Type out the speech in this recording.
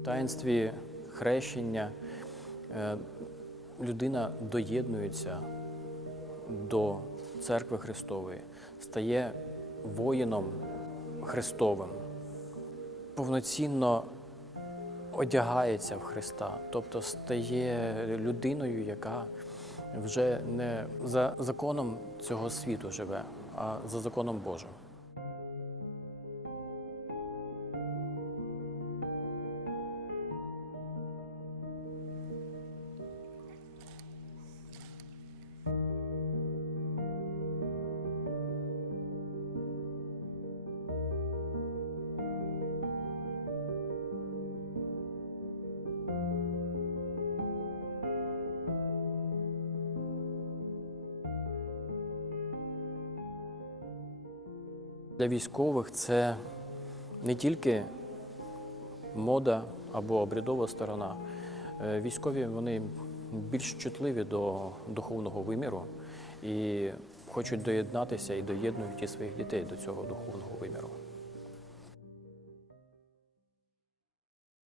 В таїнстві хрещення е, людина доєднується до церкви Христової, стає воїном Христовим, повноцінно одягається в Христа, тобто стає людиною, яка вже не за законом цього світу живе, а за законом Божим. Для військових це не тільки мода або обрядова сторона. Е, Військові вони більш чутливі до духовного виміру і хочуть доєднатися і доєднують і своїх дітей до цього духовного виміру.